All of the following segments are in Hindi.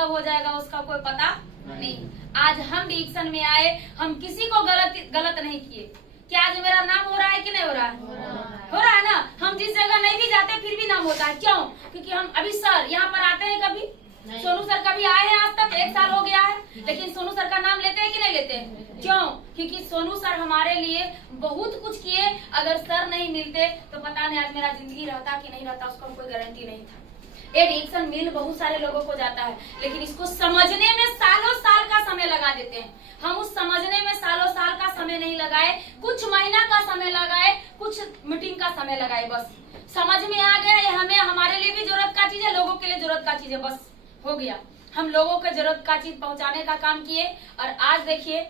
कब हो जाएगा उसका कोई पता नहीं। आज हम डिक्शन में आए, हम किसी को गलत नहीं किए। क्या आज मेरा नाम हो रहा है कि नहीं हो रहा है? हो रहा है ना। हम जिस जगह नहीं भी जाते फिर भी नाम होता है। क्यों? क्योंकि हम अभी सर यहाँ पर आते हैं, कभी सोनू सर कभी आए हैं? आज तक 1 साल हो गया है, लेकिन सोनू सर का नाम लेते हैं कि नहीं लेते हैं? क्यों? क्योंकि सोनू सर हमारे लिए बहुत कुछ किए। अगर सर नहीं मिलते तो पता नहीं आज मेरा जिंदगी रहता कि नहीं रहता, उसका कोई गारंटी नहीं था। एडिक्शन मिल बहुत सारे लोगों को जाता है, लेकिन इसको समझने में सालों साल का समय लगा देते हैं। हम उस समझने में सालों साल का समय नहीं लगाए, कुछ महीना का समय लगाए, कुछ मीटिंग का समय लगाए, बस समझ में आ गया। ये हमें हमारे लिए भी जरूरत का चीज है, लोगों के लिए जरूरत का चीज है, बस हो गया। हम लोगों को जरूरत का चीज पहुंचाने का काम किए। और आज देखिए,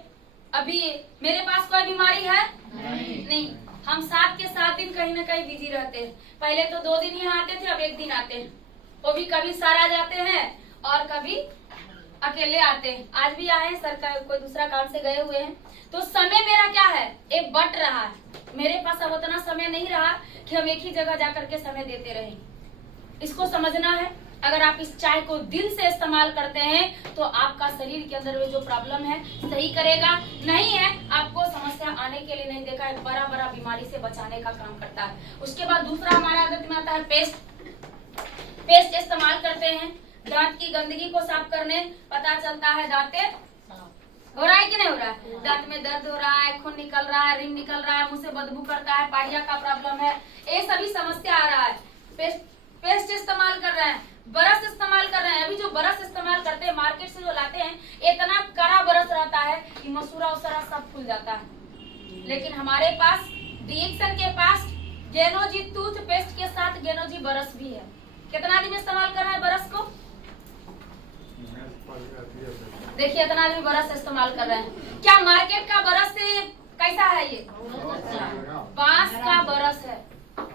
अभी मेरे पास कोई बीमारी है नहीं। हम 7 के 7 दिन कहीं ना कहीं बिजी रहते हैं। पहले तो 2 दिन यहाँ आते थे, अब 1 दिन आते हैं। वो भी कभी सर आ जाते हैं और कभी अकेले आते हैं। आज भी आए हैं, सर का कोई दूसरा काम से गए हुए हैं। तो समय मेरा क्या है, एक बट रहा है। मेरे पास अब उतना समय नहीं रहा कि हम एक ही जगह जाकर के समय देते रहें। इसको समझना है। अगर आप इस चाय को दिल से इस्तेमाल करते हैं तो आपका शरीर के अंदर में जो प्रॉब्लम है सही करेगा। नहीं है, आपको समस्या आने के लिए नहीं देखा, एक बड़ा बड़ा बीमारी से बचाने का काम करता है। उसके बाद दूसरा हमारा आदत में आता है पेस्ट इस्तेमाल करते हैं दांत की गंदगी को साफ करने। पता चलता है दांते हो रहा है कि नहीं हो रहा है, दांत में दर्द हो रहा है, खून निकल रहा है, रिंग निकल रहा है, मुंह से बदबू करता है, पाड़िया का प्रॉब्लम है, ये सभी समस्या आ रहा है। पेस्ट इस्तेमाल कर रहे हैं, ब्रश इस्तेमाल कर रहे हैं। अभी जो ब्रश इस्तेमाल करते हैं मार्केट से जो लाते हैं, इतना कड़ा ब्रश रहता है कि मसूरा उसरा सब फूल जाता है। लेकिन हमारे पास डिक्शन के पास गेनोजी टूथपेस्ट के साथ गेनोजी ब्रश भी है। कितना आदमी इस्तेमाल कर रहा है ब्रश को? देखिए, इतना आदमी ब्रश इस्तेमाल कर रहे हैं। क्या मार्केट का ब्रश से कैसा है? ये बांस का ब्रश है,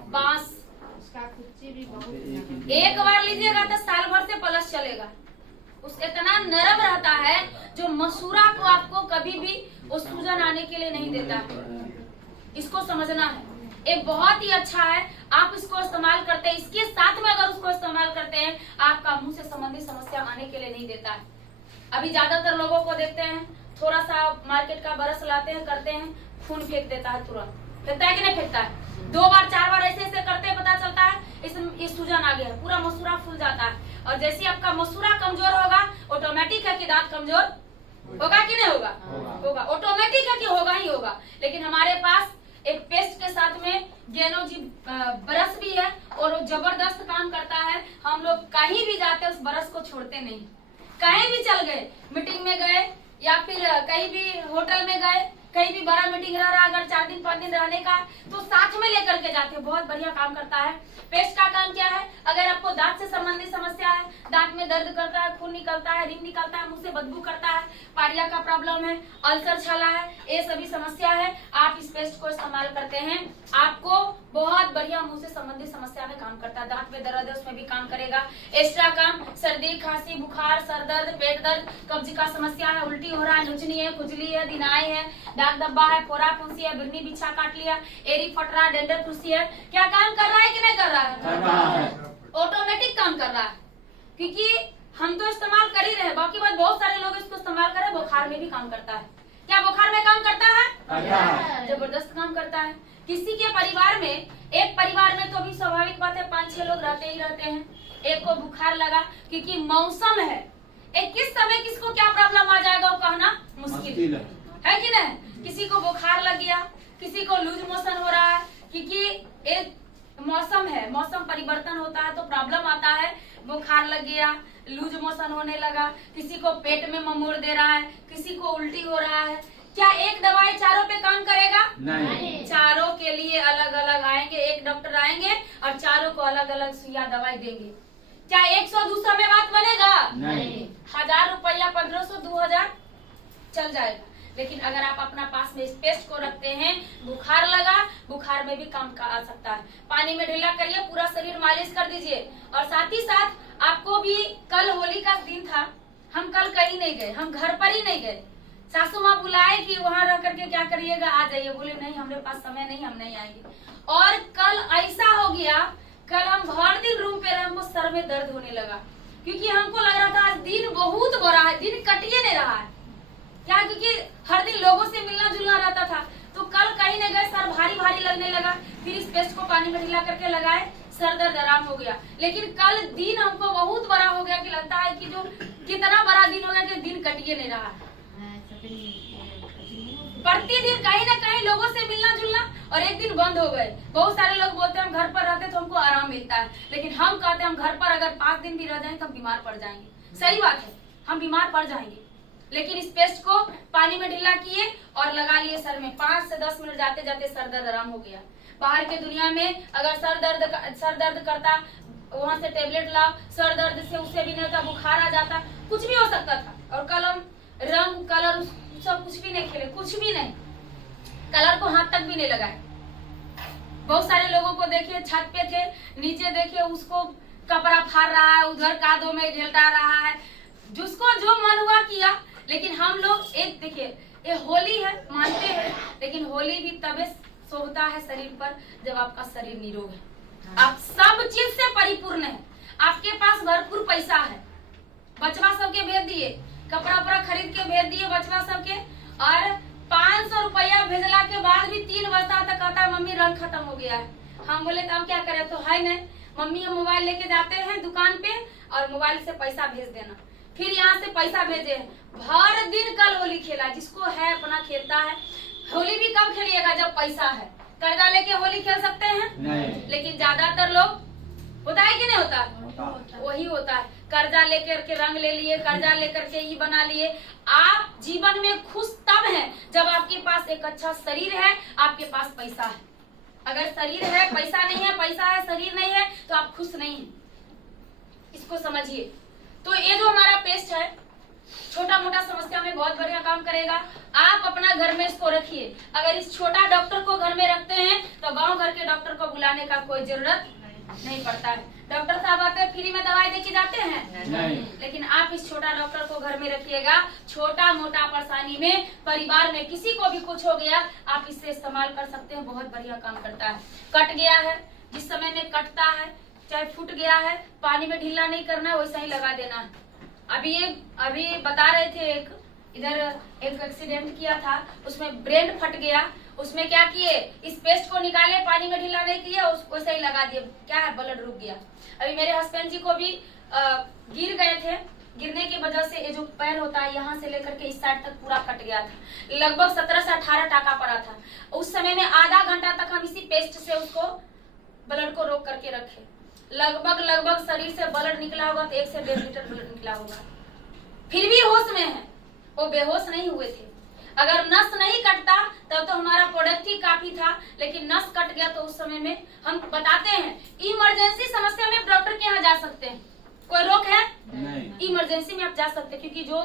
बांस। एक बार लीजिएगा तो साल भर से प्लस चलेगा। उस इतना नरम रहता है जो मसूरा को आपको कभी भी उस सूजन आने के लिए नहीं देता। इसको समझना है। ये बहुत ही अच्छा है, आप इसको इस्तेमाल करते हैं। इसके साथ में अगर उसको इस्तेमाल करते हैं, आपका मुंह से संबंधित समस्या आने के लिए नहीं देता है। अभी ज्यादातर लोगों को देखते हैं, थोड़ा सा मार्केट का ब्रश लाते हैं, करते हैं, खून फेंक देता है तुरंत। फेंकता है कि नहीं फेंकता है? 2 बार 4 बार ऐसे ऐसे करते हैं, पता चलता है इस सूजन आ गया है, पूरा मसूरा फूल जाता है। और जैसे आपका मसूरा कमजोर होगा, ऑटोमेटिक है कि दांत कमजोर होगा कि नहीं होगा? होगा, ऑटोमेटिक है कि होगा ही होगा। लेकिन हमारे पास एक पेस्ट के साथ में गेनोजी ब्रश भी है और वो जबरदस्त काम करता है। हम लोग कहीं भी जाते हैं उस ब्रश को छोड़ते नहीं। कहीं भी चल गए, मीटिंग में गए या फिर कहीं भी होटल में गए, कहीं भी बड़ा मीटिंग रह रहा, अगर 4 दिन 5 दिन रहने का तो साथ में लेकर के जाते हैं। बहुत बढ़िया काम करता है। पेस्ट का काम क्या है? अगर आपको दांत से संबंधित समस्या है, दांत में दर्द करता है, खून निकलता है, रिंग निकलता है, मुंह से बदबू करता है, पाड़िया का प्रॉब्लम है, अल्सर छाला है, ये सभी समस्या है, आप इस पेस्ट को इस्तेमाल करते हैं, आपको बहुत बढ़िया मुंह से संबंधित समस्या में काम करता है। दांत में दर्द है उसमें भी काम करेगा। एक्स्ट्रा काम सर्दी, खांसी, बुखार, सर दर्द, पेट दर्द, कब्ज का समस्या है, उल्टी हो रहा है, नुचनी है, खुजली है, दिनाई है, दाग धब्बा है, फोरा फुंसी है, बिरनी बिछा काट लिया, एरी फट रहा है, डेंडर फुंसी है, क्या काम कर रहा है कि नहीं कर रहा है? ऑटोमेटिक काम कर रहा है। क्योंकि हम तो इस्तेमाल कर ही रहे हैं, बाकी बात बहुत सारे लोग इसको इस्तेमाल करें। बुखार में भी काम करता है। क्या बुखार में काम करता है? जबरदस्त काम करता है। किसी के परिवार में, एक परिवार में तो भी स्वाभाविक बात है 5-6 लोग रहते ही रहते हैं। एक को बुखार लगा, क्योंकि मौसम है, एक किस समय किसको क्या प्रॉब्लम आ जाएगा वो कहना मुश्किल है कि नहीं? किसी को बुखार लग गया, किसी को लूज मोशन हो रहा है, क्योंकि एक मौसम है, मौसम परिवर्तन होता है तो प्रॉब्लम आता है। बुखार लग गया, लूज मोशन होने लगा, किसी को पेट में ममोड़ दे रहा है, किसी को उल्टी हो रहा है। क्या एक दवाई चारों पे काम करेगा? नहीं। चारों के लिए अलग अलग आएंगे, एक डॉक्टर आएंगे और चारों को अलग अलग सुइया दवाई देंगे। क्या 100-200 में बात बनेगा? नहीं। 1000 रुपया, 1500, 2000 चल जाएगा। लेकिन अगर आप अपना पास में इस पेस्ट को रखते हैं, बुखार लगा, बुखार में भी काम आ सकता है। पानी में ढीला करिए, पूरा शरीर मालिश कर दीजिए। और साथ ही साथ आपको भी, कल होली का दिन था, हम कल कहीं नहीं गए, हम घर पर ही नहीं गए। सासू माँ बुलाए कि वहाँ रह करके क्या करिएगा, आ जाइए। बोले नहीं, हमारे पास समय नहीं, हम नहीं आएंगे। और कल ऐसा हो गया, कल हम भर दिन रूम पे रहे, हमको सर में दर्द होने लगा, क्योंकि हमको लग रहा था आज दिन बहुत बड़ा है, दिन कटिए नहीं रहा है। क्या? क्योंकि हर दिन लोगों से मिलना जुलना रहता था। तो कल कहीं न गए सर भारी भारी लगने लगा, फिर इस पेस्ट को पानी में ढिला करके लगाए, सर दर्द आराम हो गया। लेकिन कल दिन हमको बहुत बड़ा हो गया कि लगता है कि जो कितना बड़ा दिन हो गया कि दिन कटिए नहीं रहा। प्रतिदिन कहीं न कहीं लोगों से मिलना जुलना, और एक दिन बंद हो गए। बहुत सारे लोग बोलते हैं हम घर पर रहते तो हमको आराम मिलता है, लेकिन हम कहते हैं हम घर पर अगर 5 दिन भी रह जाएं तो हम बीमार पड़ जाएंगे। सही बात है, हम बीमार पड़ जाएंगे। लेकिन इस पेस्ट को पानी में ढिला किए और लगा लिए सर में, 5 से 10 मिनट जाते जाते सर दर्द आराम हो गया। बाहर के दुनिया में अगर सर दर्द करता, वहाँ से टेबलेट लाओ, सर दर्द से उससे भी नहीं होता, बुखार आ जाता, कुछ भी हो सकता था। और कल हम रंग कलर सब कुछ भी नहीं खेले, कुछ भी नहीं, कलर को हाथ तक भी नहीं लगाए। बहुत सारे लोगों को देखिए छत पे थे, नीचे देखिए उसको कपड़ा फाड़ रहा है, उधर कादों में झेलता रहा है, जिसको जो मन हुआ किया। लेकिन हम लोग एक देखिए, ये होली है मानते हैं, लेकिन होली भी तबे शोभता है शरीर पर जब आपका शरीर निरोग है, आप सब चीज से परिपूर्ण है, आपके पास भरपूर पैसा है, बचवा सबके भेज दिए, कपड़ा उपड़ा खरीद के भेज दिए बचवा सबके, और 500 रुपया भेजला के बाद भी 3 बजता तक कहता है मम्मी रंग खत्म हो गया है। हम बोले तो हम क्या करें, तो है नहीं मम्मी, हम मोबाइल लेके जाते हैं दुकान पे और मोबाइल से पैसा भेज देना, फिर यहाँ से पैसा भेजे। भर दिन कल होली खेला, जिसको है अपना खेलता है। होली भी कब खेलिएगा जब पैसा है। कर्जा लेके होली खेल सकते हैं नहीं। लेकिन ज्यादातर लोग, होता है कि नहीं होता? वही होता है, कर्जा लेकर के रंग ले लिए, कर्जा लेकर के ये बना लिए। आप जीवन में खुश तब हैं जब आपके पास एक अच्छा शरीर है, आपके पास पैसा है। अगर शरीर है पैसा नहीं है, पैसा है शरीर नहीं है, तो आप खुश नहीं हैं। इसको समझिए। तो ये जो हमारा पेस्ट है छोटा मोटा समस्या में बहुत बढ़िया काम करेगा। आप अपना घर में इसको रखिए। अगर इस छोटा डॉक्टर को घर में रखते हैं तो गांव घर के डॉक्टर को बुलाने का कोई जरूरत नहीं पड़ता है। डॉक्टर साहब आते हैं फ्री में दवाई देके जाते हैं नहीं। लेकिन आप इस छोटा डॉक्टर को घर में रखिएगा। छोटा मोटा परेशानी में, परिवार में किसी को भी कुछ हो गया, आप इससे इस्तेमाल कर सकते हैं, बहुत बढ़िया काम करता है। कट गया है, जिस समय में कटता है, चाहे फूट गया है, पानी में ढीला नहीं करना है, वैसा ही लगा देना है। अभी बता रहे थे, इधर एक एक्सीडेंट किया था, उसमें ब्रेन फट गया। उसमें क्या किए, इस पेस्ट को निकाले, पानी में ढीला नहीं किया, उसको सही लगा दिए, क्या है ब्लड रुक गया। अभी मेरे हस्बैंड जी को भी गिर गए थे, गिरने की वजह से ये जो पैर होता है यहाँ से लेकर के इस साइड तक पूरा कट गया था। लगभग 17 से 18 टाका पड़ा था। उस समय में आधा घंटा तक हम इसी पेस्ट से उसको ब्लड को रोक करके रखे। लगभग शरीर से ब्लड निकला होगा तो 1 से 1.5 लीटर ब्लड निकला होगा। फिर भी होश में है, वो बेहोश नहीं हुए थे। अगर नस नहीं कटता तब तो हमारा प्रोडक्ट ही काफी था, लेकिन नस कट गया तो उस समय में हम बताते हैं इमरजेंसी समस्या में डॉक्टर के यहाँ जा सकते हैं। कोई रोक है नहीं। इमरजेंसी में आप जा सकते हैं, क्योंकि जो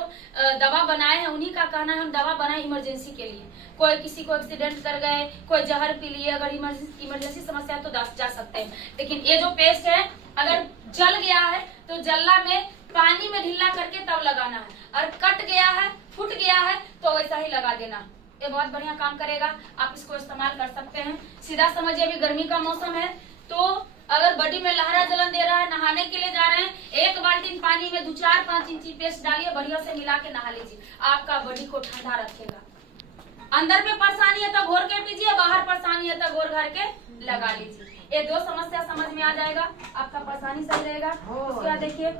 दवा बनाए हैं उन्हीं का कहना है हम दवा बनाए इमरजेंसी के लिए। कोई किसी को एक्सीडेंट कर गए, कोई जहर पी लिए, अगर इमरजेंसी समस्या है तो जा सकते हैं। लेकिन ये जो पेस्ट है, अगर जल गया है तो जल्ला में पानी में ढीला करके तब लगाना है, और कट गया है, फूट गया है तो वैसा ही लगा देना। ये बहुत बढ़िया काम करेगा, आप इसको इस्तेमाल कर सकते हैं। सीधा समझिए, अभी गर्मी का मौसम है, तो अगर बॉडी में लहरा जलन दे रहा है, नहाने के लिए जा रहे हैं, 1 बाल्टी पानी में 2-4-5 इंची पेस्ट डालिए, बढ़िया से मिला के नहा लीजिए, आपका बॉडी को ठंडा रखेगा। अंदर पे परेशानी है तो घोर के पीजिए, बाहर परेशानी है तो घोर घर के लगा लीजिए। ये 2 समस्या समझ में आ जाएगा, आपका परेशानी सही रहेगा। उसके बाद देखिए,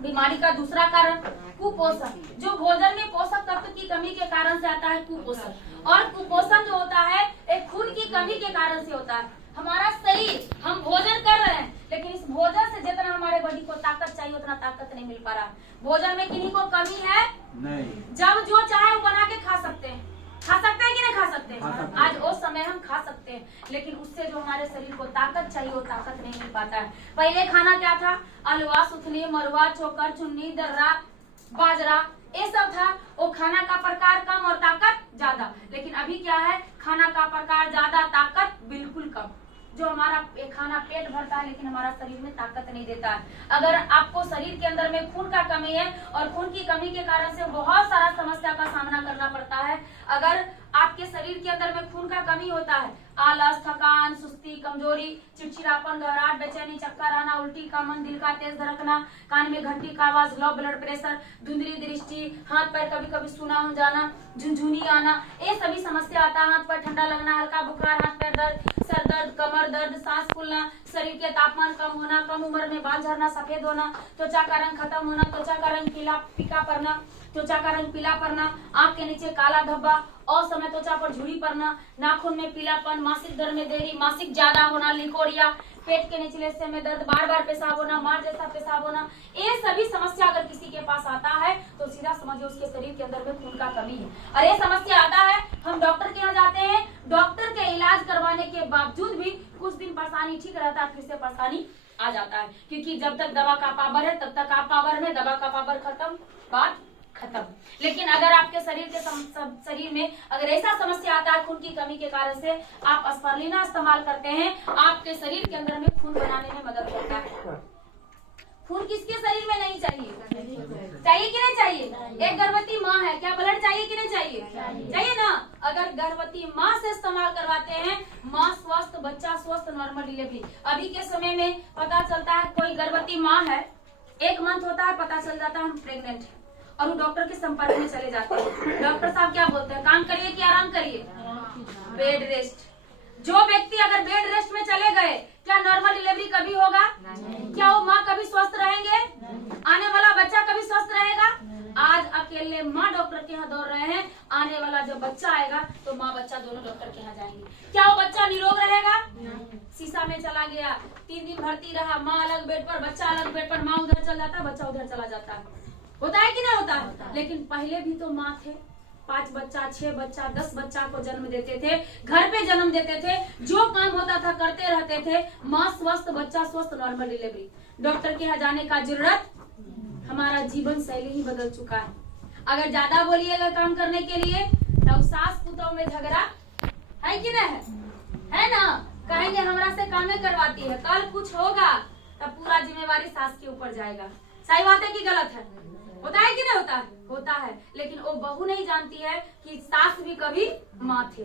बीमारी का दूसरा कारण कुपोषण, जो भोजन में पोषक तत्व की कमी के कारण से आता है कुपोषण। और कुपोषण जो होता है एक खून की कमी के कारण से होता है। हमारा शरीर, हम भोजन कर रहे हैं, लेकिन इस भोजन से जितना हमारे बॉडी को ताकत चाहिए उतना ताकत नहीं मिल पा रहा। भोजन में किन्हीं को कमी है नहीं। जब जो चाहे वो बना के खा सकते हैं, कि नहीं खा सकते हैं? आज वो समय हम खा सकते हैं, लेकिन उससे जो हमारे शरीर को ताकत चाहिए वो ताकत नहीं मिल पाता है। पहले खाना क्या था? अलवा, सुथनी, मरुआ, चोकर, चुन्नी, दर्रा, बाजरा, ये सब था। वो खाना का प्रकार कम और ताकत ज्यादा। लेकिन अभी क्या है? खाना का प्रकार ज्यादा, ताकत बिल्कुल कम। जो हमारा खाना पेट भरता है लेकिन हमारा शरीर में ताकत नहीं देता है। अगर आपको शरीर के अंदर में खून का कमी है और खून की कमी के कारण से बहुत सारा समस्या का सामना करना पड़ता है। अगर आपके शरीर के अंदर में खून का कमी होता है, आलस, थकान, सुस्ती, कमजोरी, चिड़चिड़ापन, घबराहट, बेचैनी, चक्कर आना, उल्टी का मन, दिल का तेज धड़कना, कान में घंटी का आवाज, लो ब्लड प्रेशर, धुंधली दृष्टि, हाथ पैर कभी कभी सूना हो जाना, झुनझुनी आना, ये सभी समस्या आता है। हाथ पैर ठंडा लगना, हल्का बुखार, हाथ पैर दर्द, सर दर्द, कमर दर्द, सांस फूलना, शरीर के तापमान कम होना, कम उम्र में बाल झड़ना, सफेद होना, त्वचा का रंग खत्म होना, त्वचा का रंग फीका पड़ना, त्वचा का रंग पीला पड़ना, आंख के नीचे काला धब्बा, असमय त्वचा पर झुर्री पड़ना, नाखून में पीलापन, मासिक दर में देरी, मासिक ज्यादा होना, लिकोरिया, पेट के निचले हिस्से में दर्द, बार बार पेशाब होना, मार जैसा पेशाब होना, ये सभी समस्या अगर किसी के पास आता है तो सीधा समझिए उसके शरीर के अंदर में खून का कमी है। और ये समस्या आता है, हम डॉक्टर के यहाँ जाते हैं, डॉक्टर के इलाज करवाने के बावजूद भी कुछ दिन परेशानी ठीक रहता है, फिर से परेशानी आ जाता है, क्योंकि जब तक दवा का पावर है तब तक आप पावर में, दवा का पावर खत्म, बात खत्म। लेकिन अगर आपके शरीर में अगर ऐसा समस्या आता है खून की कमी के कारण से, आप स्पारुलिना इस्तेमाल करते हैं, आपके शरीर के अंदर में खून बनाने में मदद करता है। खून किसके शरीर में नहीं चाहिए? चाहिए कि नहीं चाहिए? एक गर्भवती माँ है, क्या ब्लड चाहिए कि नहीं चाहिए? चाहिए ना। अगर गर्भवती माँ से इस्तेमाल करवाते हैं, माँ स्वस्थ, बच्चा स्वस्थ, नॉर्मल डिलीवरी। अभी के समय में पता चलता है कोई गर्भवती माँ है, 1 मंथ होता है, पता चल जाता है हम प्रेग्नेंट है, और वो डॉक्टर के संपर्क में चले जाते हैं। डॉक्टर साहब क्या बोलते हैं? काम करिए कि आराम करिए? Bed rest. जो व्यक्ति अगर बेड रेस्ट में चले गए, क्या नॉर्मल डिलीवरी कभी होगा? क्या वो माँ कभी स्वस्थ रहेंगे? आने वाला बच्चा कभी स्वस्थ रहेगा? आज अकेले माँ डॉक्टर के यहाँ दौड़ रहे हैं, आने वाला जब बच्चा आएगा तो माँ बच्चा दोनों डॉक्टर के यहाँ जाएंगे। क्या वो बच्चा निरोग रहेगा? शीशा में चला गया, 3 दिन भर्ती रहा, माँ अलग बेड पर, बच्चा अलग बेड पर, माँ उधर चल जाता, बच्चा उधर चला जाता। होता है कि नहीं होता? लेकिन पहले भी तो माँ थे, 5 बच्चा, 6 बच्चा, 10 बच्चा को जन्म देते थे, घर पे जन्म देते थे, जो काम होता था करते रहते थे, माँ स्वस्थ, बच्चा स्वस्थ, नॉर्मल डिलीवरी। डॉक्टर के यहाँ जाने का जरूरत, हमारा जीवन शैली ही बदल चुका है। अगर ज्यादा बोलिएगा काम करने के लिए तो सास पुतों में झगड़ा है कि नहीं है ना? कहेंगे हमरा से कामें करवाती है, कल कुछ होगा तब पूरा जिम्मेवारी सास के ऊपर जाएगा। सही बात है कि गलत है? होता है कि नहीं होता है? होता है। लेकिन वो बहू नहीं जानती है कि सास भी कभी माँ थे,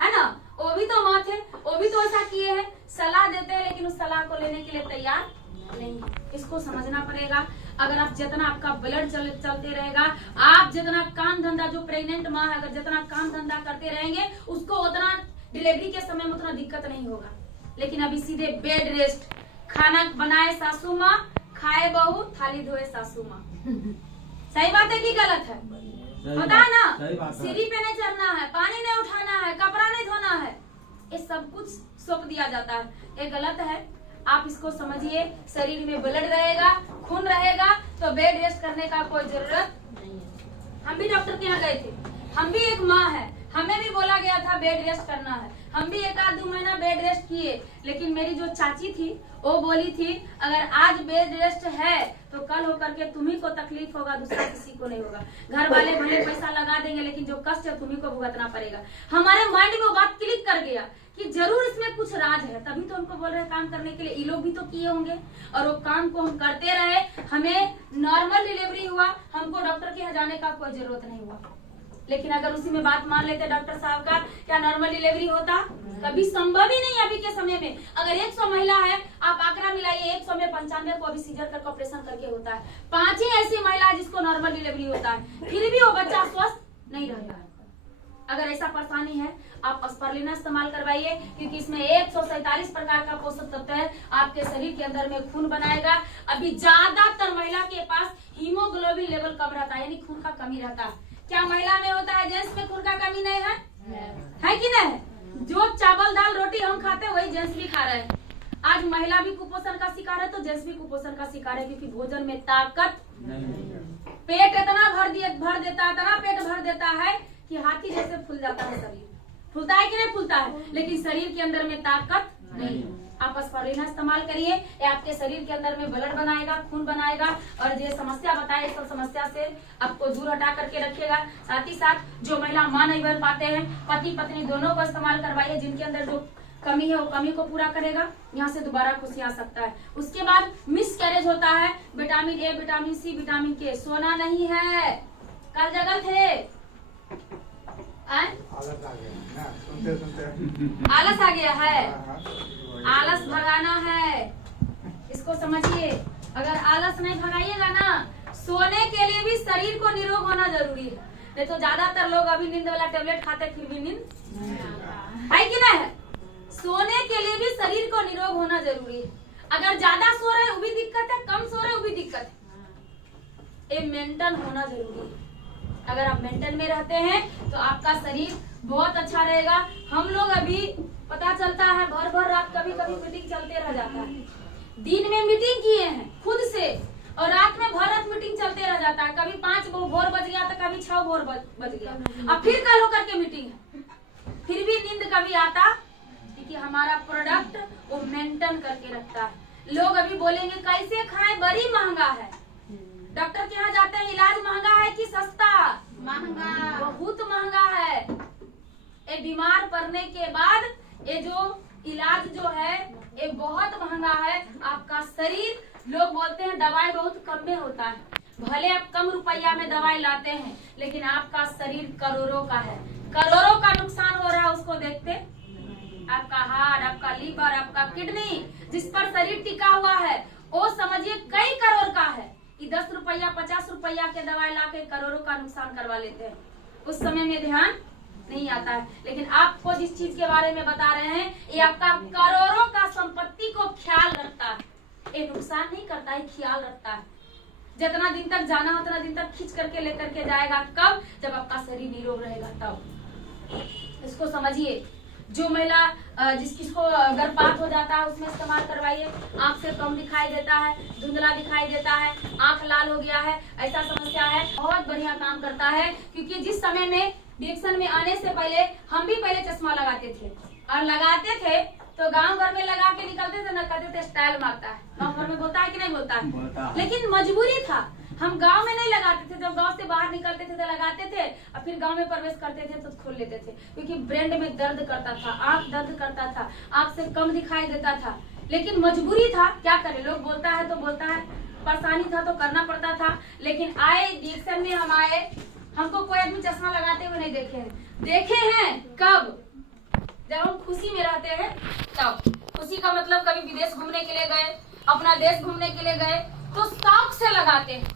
है ना? वो भी तो माँ थे, वो भी तो ऐसा किए हैं, सलाह देते हैं, लेकिन उस सलाह को लेने के लिए तैयार नहीं। इसको समझना पड़ेगा। अगर आप जितना आपका ब्लड चलते रहेगा, आप जितना काम धंधा, जो प्रेग्नेंट माँ है अगर जितना काम धंधा करते रहेंगे, उसको उतना डिलीवरी के समय में उतना दिक्कत नहीं होगा। लेकिन अभी सीधे बेड रेस्ट, खाना बनाए सासू माँ, खाए बहू, थाली धोए सासू माँ। सही बात है कि गलत है? होता है ना? सीढ़ी पे नहीं चढ़ना है, पानी नहीं उठाना है, कपड़ा नहीं धोना है, ये सब कुछ सौंप दिया जाता है। ये गलत है। आप इसको समझिए। शरीर में ब्लड रहेगा, खून रहेगा तो बेड रेस्ट करने का कोई जरूरत नहीं है। हम भी डॉक्टर के यहाँ गए थे, हम भी एक माँ है, हमें भी बोला गया था बेड रेस्ट करना है, हम भी 1-2 महीना बेड रेस्ट किए। लेकिन मेरी जो चाची थी वो बोली थी अगर आज बेड रेस्ट है तो कल होकर के तुम्ही को तकलीफ होगा, दूसरा किसी को नहीं होगा। घर वाले भले पैसा लगा देंगे लेकिन जो कष्ट है तुम्ही को भुगतना पड़ेगा। हमारे माइंड में वो बात क्लिक कर गया कि जरूर इसमें कुछ राज है, तभी तो हमको बोल रहे हैं काम करने के लिए। ये लोग भी तो किए होंगे और वो काम को हम करते रहे, हमें नॉर्मल डिलीवरी हुआ, हमको डॉक्टर के यहाँ जाने का कोई जरूरत नहीं हुआ। लेकिन अगर उसी में बात मान लेते डॉक्टर साहब का, क्या नॉर्मल डिलीवरी होता? कभी संभव ही नहीं। अभी के समय में अगर 100 महिला है, आप आंकड़ा मिलाइए, 100 में 95 को अभी सीजर करके ऑपरेशन करके होता है। 5 ही ऐसी महिला है जिसको नॉर्मल डिलीवरी होता है, फिर भी वो बच्चा स्वस्थ नहीं रहता है। अगर ऐसा परेशानी है, आप स्पारुलिना इस्तेमाल करवाइए, क्योंकि इसमें 147 प्रकार का पोषक तत्व है, आपके शरीर के अंदर में खून बनाएगा। अभी ज्यादातर महिला के पास हीमोग्लोबिन लेवल कम रहता है, यानी खून का कमी रहता है। क्या महिला में होता है, जेंट्स में खून का कमी नहीं है? है कि नहीं? जो चावल दाल रोटी हम खाते हैं वही जेंट्स भी खा रहे हैं। आज महिला भी कुपोषण का शिकार है तो जेंट्स भी कुपोषण का शिकार है, क्योंकि भोजन में ताकत नहीं। पेट इतना भर देता है, इतना पेट भर देता है कि हाथी जैसे फूल जाता है शरीर। फूलता है कि नहीं फूलता है? लेकिन शरीर के अंदर में ताकत नहीं। आप स्पारुलिना इस्तेमाल करिए, ये आपके शरीर के अंदर में ब्लड बनाएगा, खून बनाएगा, और जो समस्या बताए सब समस्या से आपको दूर हटा करके रखिएगा। साथ ही साथ जो महिला मां नहीं बन पाते हैं, पति पत्नी दोनों को इस्तेमाल करवाइए। जिनके अंदर जो कमी है वो कमी को पूरा करेगा, यहाँ से दोबारा खुशी आ सकता है। उसके बाद मिस कैरेज होता है, vitamin A, vitamin C, vitamin K, सोना नहीं है, कल जगल थे। आलस आ गया ना, सुनते सुनते आलस आ गया है, हाँ, आलस भगाना है, इसको समझिए। अगर आलस नहीं भगाइएगा ना, सोने के लिए भी शरीर को निरोग होना जरूरी है। नहीं तो ज्यादातर लोग अभी नींद वाला टेबलेट खाते फिर भी नींद है कि नहीं है। सोने के लिए भी शरीर को निरोग होना जरूरी है। अगर ज्यादा सो रहे वो भी दिक्कत है, कम सो रहे वो भी दिक्कत है। ये मेंटेन होना जरूरी है। अगर आप मेंटेन में रहते हैं तो आपका शरीर बहुत अच्छा रहेगा। हम लोग अभी पता चलता है भर भर रात कभी कभी मीटिंग चलते रह जाता है। दिन में मीटिंग किए हैं खुद से और रात में भर रात मीटिंग चलते रह जाता है। कभी 5 भोर बज गया तो कभी 6 भोर बज गया। अब फिर कल होकर के मीटिंग है, फिर भी नींद कभी आता, क्योंकि हमारा प्रोडक्ट वो मेंटेन करके रखता है। लोग अभी बोलेंगे कैसे खाएं, बड़ी महंगा है। डॉक्टर के यहाँ जाते हैं, इलाज महंगा है कि सस्ता? महंगा, बहुत महंगा है। ये बीमार पड़ने के बाद ये जो इलाज जो है ये बहुत महंगा है। आपका शरीर, लोग बोलते हैं दवाई बहुत कम में होता है, भले आप कम रुपया में दवाई लाते हैं लेकिन आपका शरीर करोड़ों का है। करोड़ों का नुकसान हो रहा है उसको देखते। आपका हार्ट, आपका लीवर, आपका किडनी, जिस पर शरीर टिका हुआ है वो समझिए कई करोड़ का है। कि 10 रुपया 50 रुपया के दवाई ला के करोड़ों का नुकसान करवा लेते हैं। उस समय में ध्यान नहीं आता है। लेकिन आपको जिस चीज के बारे में बता रहे हैं ये आपका करोड़ों का संपत्ति को ख्याल रखता है। ये नुकसान नहीं करता है, ख्याल रखता है। जितना दिन तक जाना हो उतना दिन तक खींच करके लेकर के जाएगा। कब? जब आपका शरीर निरोग रहेगा तब। इसको समझिए। जो महिला जिसको गर्भपात हो जाता है उसमें इस्तेमाल करवाइए। आंख से कम दिखाई देता है, धुंधला दिखाई देता है, आंख लाल हो गया है, ऐसा समस्या है, बहुत बढ़िया काम करता है। क्योंकि जिस समय में रिएक्शन में आने से पहले हम भी पहले चश्मा लगाते थे और लगाते थे तो गांव घर में लगा के निकलते थे, न कहते थे स्टाइल मारता है। गांव घर में बोलता है कि नहीं बोलता है? लेकिन मजबूरी था, हम गांव में नहीं लगाते थे। जब गांव से बाहर निकलते थे तो लगाते थे और फिर गांव में प्रवेश करते थे तो खोल लेते थे, क्योंकि ब्रेन में दर्द करता था, आंख दर्द करता था, आंख से कम दिखाई देता था। लेकिन मजबूरी था, क्या करे। लोग बोलता है तो बोलता है, परेशानी था तो करना पड़ता था। लेकिन आए रिएक्शन में हम आए, हमको कोई आदमी चश्मा लगाते हुए नहीं देखे हैं। कब? जब हम खुशी में रहते हैं तब। खुशी का मतलब कभी विदेश घूमने के लिए गए, अपना देश घूमने के लिए गए तो शौक से लगाते हैं,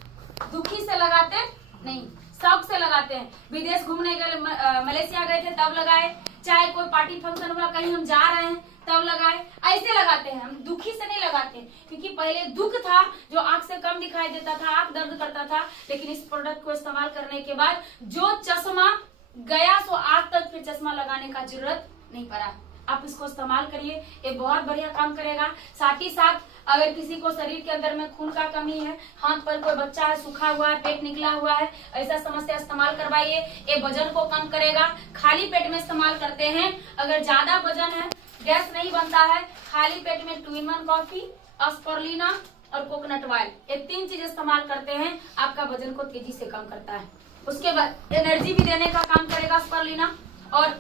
दुखी से लगाते नहीं, शौक से लगाते हैं। विदेश घूमने के लिए मलेशिया गए थे तब लगाए, चाहे कोई पार्टी फंक्शन हुआ कहीं हम जा रहे हैं तब लगाए, ऐसे लगाते हैं। हम दुखी से नहीं लगाते, क्योंकि पहले दुख था जो आंख से कम दिखाई देता था, आंख दर्द करता था। लेकिन इस प्रोडक्ट को इस्तेमाल करने के बाद जो चश्मा गया सो आज तक फिर चश्मा लगाने का जरूरत नहीं पड़ा। आप इसको इस्तेमाल करिए, ये बहुत बढ़िया काम करेगा। साथ ही साथ अगर किसी को शरीर के अंदर में खून का कमी है, हाथ पर कोई बच्चा है, सूखा हुआ है, पेट निकला हुआ है, ऐसा समस्या इस्तेमाल करवाइए। ये वजन को कम करेगा। खाली पेट में इस्तेमाल करते हैं। अगर ज्यादा वजन है, गैस नहीं बनता है, खाली पेट में 2-in-1 कॉफी, स्पिरुलिना और कोकोनट ऑयल, ये 3 चीज इस्तेमाल करते हैं, आपका वजन को तेजी से कम करता है। उसके बाद एनर्जी भी देने का काम करेगा स्पिरुलिना, और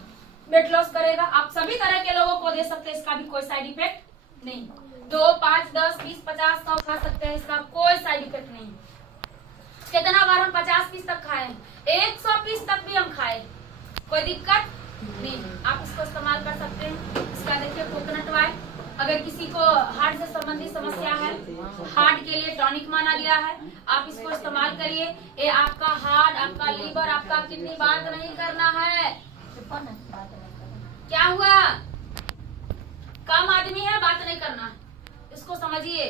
वेट लॉस करेगा। आप सभी तरह के लोगों को दे सकते हैं, इसका भी कोई साइड इफेक्ट नहीं। 2, 5, 10, 20, 50, 100 खा सकते हैं, इसका कोई साइड इफेक्ट नहीं। कितना बार हम 50 पीस तक खाए, 100 पीस तक भी हम खाए, कोई दिक्कत नहीं। आप इसको इस्तेमाल कर सकते हैं। इसका देखिए कोकोनट ऑयल, अगर किसी को हार्ट से संबंधित समस्या है, हार्ट के लिए टॉनिक माना गया है, आप इसको इस्तेमाल करिए। ये आपका हार्ट, आपका लीवर, आपका किडनी, बात नहीं करना है। क्या हुआ? कम आदमी है, बात नहीं करना, इसको समझिए।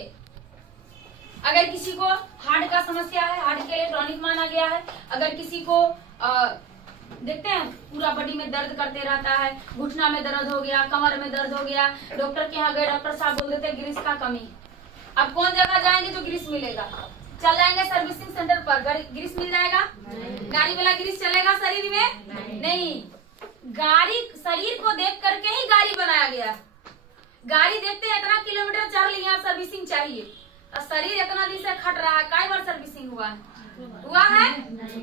अगर किसी को हार्ट का समस्या है, हार्ट के लिए टॉनिक माना गया है। अगर किसी को देखते हैं पूरा बॉडी में दर्द करते रहता है, घुटना में दर्द हो गया, कमर में दर्द हो गया, डॉक्टर के यहाँ गए, डॉक्टर साहब बोल देते ग्रीस का कमी। अब कौन जगह जाएंगे जो ग्रीस मिलेगा? चल जाएंगे सर्विसिंग सेंटर पर, ग्रीस मिल जाएगा? गाड़ी वाला ग्रीस चलेगा शरीर में? नहीं। गाड़ी, शरीर को देख करके ही गाड़ी बनाया गया। गाड़ी देखते हैं इतना किलोमीटर चल लिया, सर्विसिंग चाहिए। और शरीर इतना दिन से खट रहा है, कई बार सर्विसिंग हुआ है?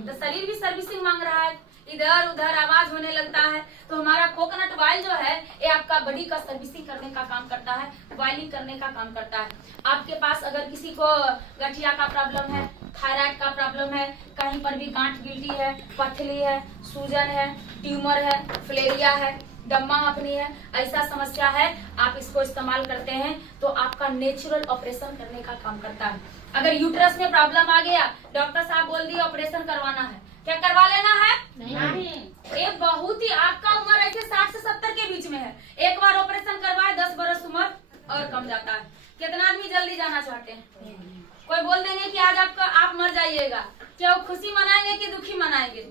तो शरीर भी सर्विसिंग मांग रहा है, इधर उधर आवाज होने लगता है। तो हमारा कोकोनट ऑयल जो है ये आपका बॉडी का सर्विसिंग करने का काम करता है, ऑयलिंग करने का काम करता है। आपके पास अगर किसी को गठिया का प्रॉब्लम है, थायराइड का प्रॉब्लम है, कहीं पर भी गांठ गिल्टी है, पथली है, सूजन है, ट्यूमर है, फिलेरिया है, दम्मा अपनी है, ऐसा समस्या है, आप इसको इस्तेमाल करते हैं तो आपका नेचुरल ऑपरेशन करने का काम करता है। अगर यूट्रस में प्रॉब्लम आ गया, डॉक्टर साहब बोल दिए ऑपरेशन करवाना है, क्या करवा लेना है? नहीं। ये बहुत ही, आपका उम्र ऐसे 60 से 70 के बीच में है, एक बार ऑपरेशन करवाए 10 बरस उम्र और कम जाता है। कितना आदमी जल्दी जाना चाहते हैं? कोई बोल देंगे कि आज आप मर जाइएगा, क्या वो खुशी मनाएंगे कि दुखी मनाएंगे?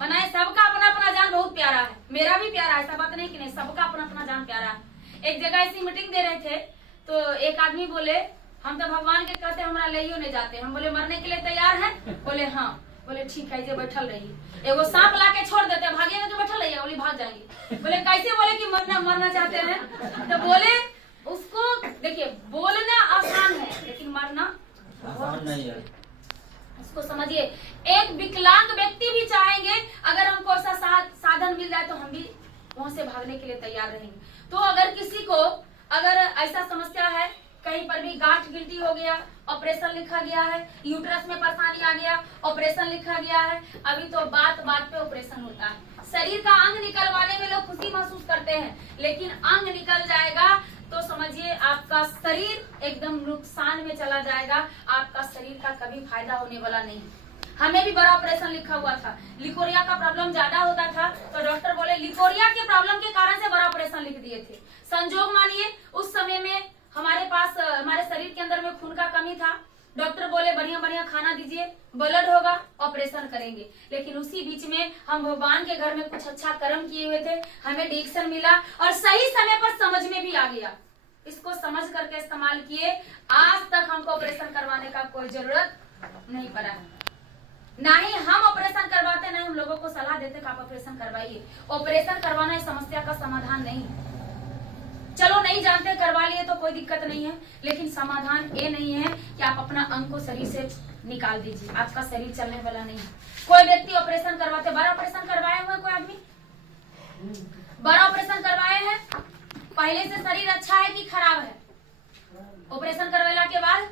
मनाए। सबका अपना अपना जान बहुत प्यारा है, मेरा भी प्यारा है, ऐसा बात नहीं कि नहीं, सबका अपना अपना जान प्यारा है। एक जगह ऐसी मीटिंग दे रहे थे तो एक आदमी बोले हम तो भगवान के कहते हमारा ले नहीं जाते। हम बोले मरने के लिए तैयार है? बोले हाँ। बोले ठीक है, जो बैठल रही, एगो सांप ला के छोड़ देते, भागेगा जो बैठल रही, बोली भाग जाएंगे। बोले कैसे? बोले कि मरना चाहते हैं। तो बोले उसको देखिए, बोलना आसान है लेकिन मरना आसान नहीं है, इसको समझिए। एक विकलांग व्यक्ति भी चाहेंगे अगर हमको ऐसा साधन मिल जाए तो हम भी वहां से भागने के लिए तैयार रहेंगे। तो अगर किसी को अगर ऐसा समस्या है, कहीं पर भी गांठ गिल्टी हो गया, ऑपरेशन लिखा गया है, यूट्रस में परेशानी आ गया, ऑपरेशन लिखा गया है, अभी तो बात बात पे ऑपरेशन होता है। शरीर का अंग निकलवाने में लोग खुशी महसूस करते हैं, लेकिन अंग निकल जाएगा तो समझिए आपका शरीर एकदम नुकसान में चला जाएगा, आपका शरीर का कभी फायदा होने वाला नहीं। हमें भी बड़ा ऑपरेशन लिखा हुआ था, लिकोरिया का प्रॉब्लम ज्यादा होता था तो डॉक्टर बोले लिकोरिया के प्रॉब्लम के कारण से बड़ा ऑपरेशन लिख दिए थे। संजोग मानिए उस समय में हमारे पास हमारे शरीर के अंदर में खून का कमी था, डॉक्टर बोले बढ़िया बढ़िया खाना दीजिए, ब्लड होगा, ऑपरेशन करेंगे। लेकिन उसी बीच में हम भगवान के घर में कुछ अच्छा कर्म किए हुए थे, हमें डिक्शन मिला और सही समय पर समझ में भी आ गया, इसको समझ करके इस्तेमाल किए। आज तक हमको ऑपरेशन करवाने का कोई जरूरत नहीं पड़ा है, ना ही हम ऑपरेशन करवाते, ना हम लोगों को सलाह देते कि आप ऑपरेशन करवाइए। ऑपरेशन करवाना इस समस्या का समाधान नहीं है। चलो नहीं जानते, करवा लिए तो कोई दिक्कत नहीं है, लेकिन समाधान ये नहीं है कि आप अपना अंग को शरीर से निकाल दीजिए, आपका शरीर चलने वाला नहीं है। कोई व्यक्ति ऑपरेशन करवाते, बड़ा ऑपरेशन करवाए हुए कोई आदमी बड़ा ऑपरेशन करवाए हैं, पहले से शरीर अच्छा है कि खराब है? ऑपरेशन करवाने के बाद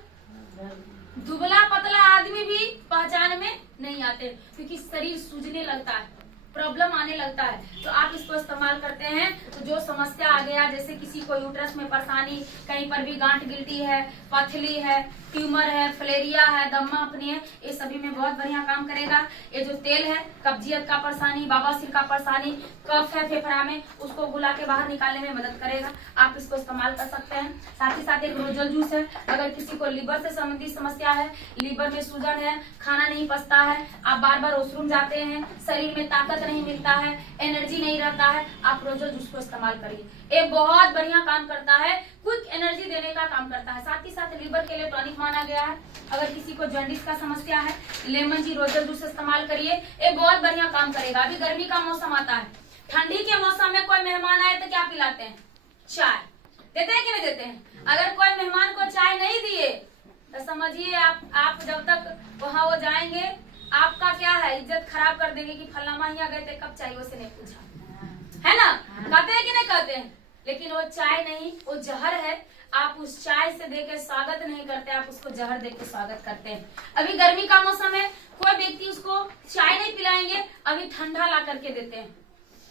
दुबला पतला आदमी भी पहचान में नहीं आते, क्योंकि शरीर सूजने लगता है, प्रॉब्लम आने लगता है। तो आप इसको इस्तेमाल करते हैं तो जो समस्या आ गया, जैसे किसी को यूट्रस में परेशानी, कहीं पर भी गांठ गिल्टी है, पथली है, ट्यूमर है, फिलेरिया है, दम्मा अपनी है, ये सभी में बहुत बढ़िया काम करेगा। ये जो तेल है, कब्जियत का परेशानी, बवासीर का परेशानी, कफ है फेफड़ा में, उसको घुला के बाहर निकालने में मदद करेगा, आप इसको इस्तेमाल कर सकते हैं। साथ ही साथ एक रोजल जूस है, अगर किसी को लीवर से संबंधित समस्या है, लीवर में सूजन है, खाना नहीं पचता है, आप बार बार वॉशरूम जाते हैं, शरीर में ताकत नहीं मिलता है, एनर्जी नहीं रहता है, आप रोजल जूस को इस्तेमाल करिए। ये बहुत बढ़िया काम करता है, क्विक एनर्जी देने का काम करता है। साथ ही साथ लीवर के लिए टॉनिक माना गया है। अगर किसी को जॉन्डिस का समस्या है, लेमन जी रोजल जूस इस्तेमाल करिए, ये बहुत बढ़िया काम करेगा। अभी गर्मी का मौसम आता है, ठंडी के मौसम में कोई मेहमान आए तो क्या पिलाते हैं? चाय देते हैं कि नहीं देते हैं? अगर कोई मेहमान को चाय नहीं दिए तो समझिए आप जब तक वहाँ वो जाएंगे, आपका क्या है, इज्जत खराब कर देंगे कि फलाना यहाँ गए थे, कब चाहिए उसे नहीं पूछा, है ना? कहते हैं कि नहीं कहते हैं? लेकिन वो चाय नहीं, वो जहर है। आप उस चाय से देकर स्वागत नहीं करते, आप उसको जहर देकर स्वागत करते हैं। अभी गर्मी का मौसम है, कोई व्यक्ति उसको चाय नहीं पिलाएंगे, अभी ठंडा ला करके देते हैं,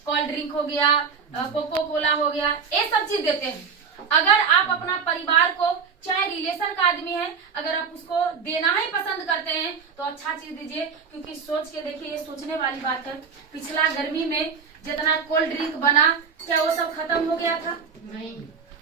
कोल्ड ड्रिंक हो गया, कोको कोला हो गया, ये सब चीज देते हैं। अगर आप अपना परिवार को, चाहे रिलेशन का आदमी है, अगर आप उसको देना ही पसंद करते हैं तो अच्छा चीज दीजिए, क्योंकि सोच के देखिए, ये सोचने वाली बात है, पिछला गर्मी में जितना कोल्ड ड्रिंक बना, क्या वो सब खत्म हो गया था? नहीं।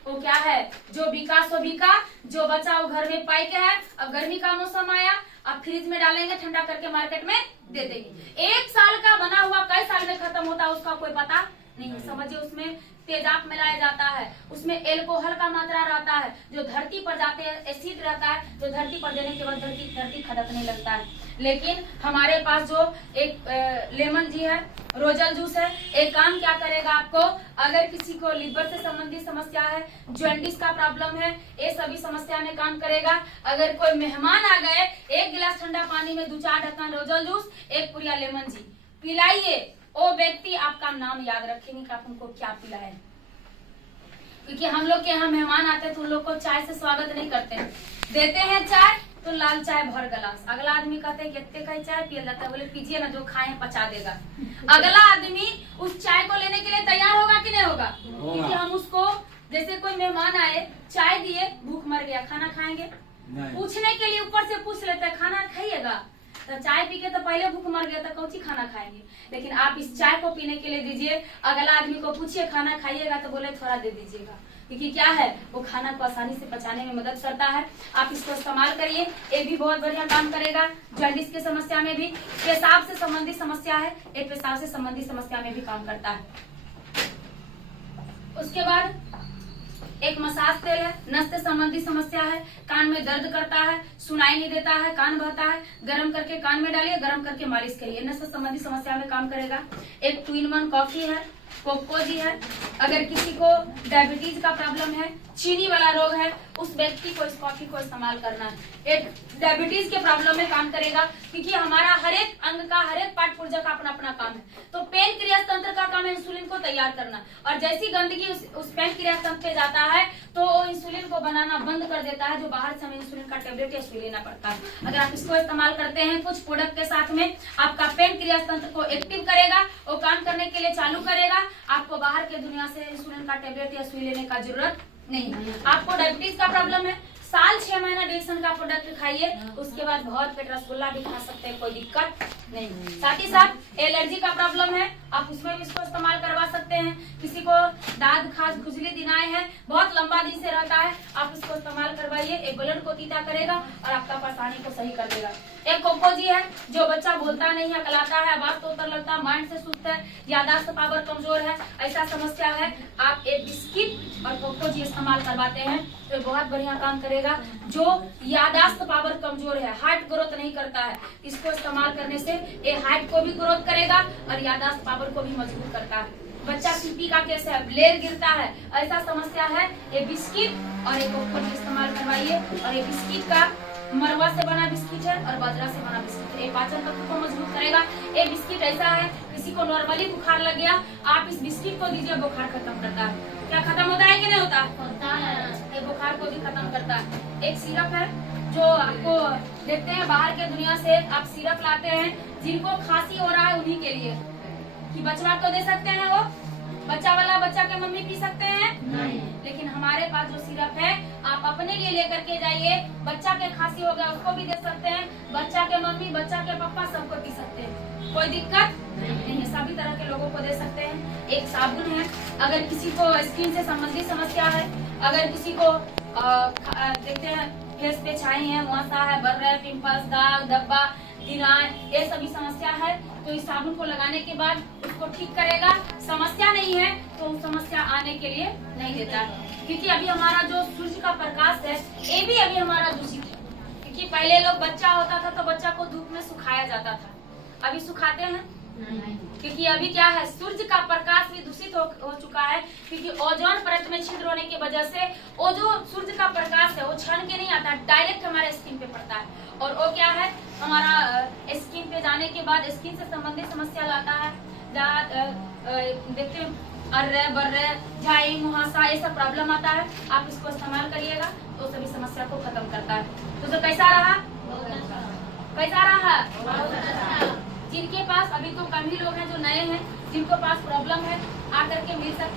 वो क्या है, जो बिका सो बिका, जो बचा वो घर में पाई के है। अब गर्मी का मौसम आया, अब फ्रिज में डालेंगे, ठंडा करके मार्केट में दे देंगे। 1 साल का बना हुआ कई साल में खत्म होता है, उसका कोई पता नहीं है। समझिए उसमें तेजाब मिलाया जाता है, उसमें एल्कोहल का मात्रा रहता है, जो धरती पर जाते हैं एसिड रहता है, जो धरती पर देने के बाद धरती खदकने लगता है। लेकिन हमारे पास जो एक लेमन जी है, रोजल जूस है, एक काम क्या करेगा आपको, अगर किसी को लीवर से संबंधित समस्या है, जॉन्डिस का प्रॉब्लम है, ये सभी समस्या में काम करेगा। अगर कोई मेहमान आ गए, 1 गिलास ठंडा पानी में 2-4 ढक्कन रोजल जूस, 1 पुड़िया लेमन जी पिलाइए, वो व्यक्ति आपका नाम याद रखेंगे कि आप उनको क्या पिलाए। क्योंकि हम लोग के यहाँ मेहमान आते हैं तो उन लोग को चाय से स्वागत नहीं करते हैं, देते हैं चाय, तो लाल चाय भर गिलास। अगला आदमी कहते हैं कितने का चाय पिया जाता है, बोले पीजिए ना, जो खाए पचा देगा। अगला आदमी उस चाय को लेने के लिए तैयार होगा कि नहीं होगा? क्योंकि हम उसको, जैसे कोई मेहमान आए, चाय दिए, भूख मर गया, खाना खाएंगे? पूछने के लिए ऊपर से पूछ लेते हैं खाना खाइएगा, तो चाय पी के तो पहले भूख मर गया, तो कौन सी खाना खाएंगे? लेकिन आप इस चाय को पीने के लिए दीजिए, अगला आदमी को पूछिए खाना खाइएगा, तो बोले थोड़ा दे दीजिएगा, क्योंकि क्या है, वो खाना को आसानी से पचाने में मदद करता है। आप इसको इस्तेमाल करिए, ये भी बहुत बढ़िया काम करेगा। जॉन्डिस की समस्या में भी, पेशाब से संबंधित समस्या है, ये पेशाब से संबंधित समस्या में भी काम करता है। उसके बाद एक मसाज तेल है, नस से संबंधित समस्या है, कान में दर्द करता है, सुनाई नहीं देता है, कान बहता है, गर्म करके कान में डालिए, गर्म करके मालिश करिए, नस से संबंधित समस्या में काम करेगा। एक 2-in-1 कॉफी है, कोको जी है। अगर किसी को डायबिटीज का प्रॉब्लम है, चीनी वाला रोग है, उस व्यक्ति को इस कॉफी को इस्तेमाल करना है। एक डायबिटीज के प्रॉब्लम में काम करेगा, क्योंकि हमारा हर एक अंग का, हर एक पार्ट पुर्जा का अपना अपना काम है। तो पेनक्रियास तंत्र का काम है इंसुलिन को तैयार करना, और जैसी गंदगी उस पेनक्रियास तंत्र पे जाता है, तो वो इंसुलिन को बनाना बंद कर देता है, जो बाहर से हमें इंसुलिन का टेबलेट या सुई लेना पड़ता है। अगर आप इसको इस्तेमाल करते हैं कुछ प्रोडक्ट के साथ में, आपका पेनक्रियास तंत्र को एक्टिव करेगा, वो काम करने के लिए चालू करेगा, आपको बाहर के दुनिया से इंसुलिन का टेबलेट या सुई लेने का जरूरत नहीं। आपको डायबिटीज का प्रॉब्लम है, साल 6 महीना डिएक्सन का प्रोडक्ट खाइए, उसके बाद बहुत पेट रसगुल्ला भी खा सकते हैं, कोई दिक्कत नहीं। साथ ही साथ एलर्जी का प्रॉब्लम है, आप उसमें भी इसको इस्तेमाल करवा सकते हैं। किसी को दाद खाज खुजली दिनाए है, बहुत लंबा दिन से रहता है, आप इसको इस्तेमाल करवाइए, एक ब्लड को तीता करेगा और आपका परेशानी को सही कर देगा। एक कोको जी है, जो बच्चा बोलता नहीं है, अकलाता है, आवाज तो उतर लगता है, माइंड से सुस्त है, यादाश्त पावर कमजोर है, ऐसा समस्या है, आप एक बिस्किट और कोको जी इस्तेमाल करवाते हैं तो बहुत बढ़िया काम करेगा। जो यादाश्त पावर कमजोर है, हार्ट ग्रोथ नहीं करता है, इसको इस्तेमाल करने से ये हार्ट को भी ग्रोथ करेगा और यादाश्त पावर को भी मजबूत करता है। बच्चा सीपी का केस है, ब्लेड गिरता है, ऐसा समस्या है, ये बिस्किट और एक कोको इस्तेमाल करवाइए। और ये बिस्किट का मरवा से बना बिस्किट है और बाजरा से बना बिस्किट है, ये पाचन तंत्र को मजबूत करेगा। ये बिस्किट ऐसा है, किसी को नॉर्मली बुखार लग गया, आप इस बिस्किट को दीजिए, बुखार खत्म करता है। क्या खत्म होता है कि नहीं होता? होता है। ये बुखार को भी खत्म करता है। एक सिरप है, जो आपको देखते हैं बाहर के दुनिया से आप सिरप लाते हैं, जिनको खांसी हो रहा है उन्हीं के लिए, कि बचवा को दे सकते हैं, वो बच्चा वाला बच्चा के मम्मी पी सकते हैं नहीं। लेकिन हमारे पास जो सिरप है, आप अपने लिए लेकर के जाइए, बच्चा के खांसी हो गया उसको भी दे सकते हैं, बच्चा के मम्मी, बच्चा के पापा सबको पी सकते हैं, कोई दिक्कत नहीं है, सभी तरह के लोगों को दे सकते हैं। एक साबुन है, अगर किसी को स्किन से संबंधित समस्या है, अगर किसी को देखते हैं फेस पे छाई है, मुहासा है, बर्रे, पिंपल्स, दाग धब्बा, दिनाय, ये सभी समस्या है, तो इस साबुन को लगाने के बाद उसको ठीक करेगा। समस्या नहीं है तो समस्या आने के लिए नहीं देता है, क्योंकि अभी हमारा जो सूर्य का प्रकाश है, ये भी अभी हमारा दूषित है। क्योंकि पहले लोग बच्चा होता था तो बच्चा को धूप में सुखाया जाता था, अभी सुखाते हैं नहीं, क्योंकि अभी क्या है, सूर्य का प्रकाश भी दूषित हो चुका है, क्योंकि ओजोन परत में छिद्र होने की वजह से वो जो सूर्य का प्रकाश है वो छन के नहीं आता, डायरेक्ट हमारे स्किन पे पड़ता है, और वो क्या है, हमारा स्किन पे जाने के बाद स्किन से संबंधित समस्या लाता है। देखते हैं अर्रे बर्रे, झाई, मुहासा, ये सब प्रॉब्लम आता है। आप इसको इस्तेमाल करिएगा तो सभी समस्या को खत्म करता है। तो कैसा रहा? कैसा रहा? जिनके पास अभी तो कम ही लोग हैं जो नए हैं, जिनको पास प्रॉब्लम है, आकर के मिल सकते हैं।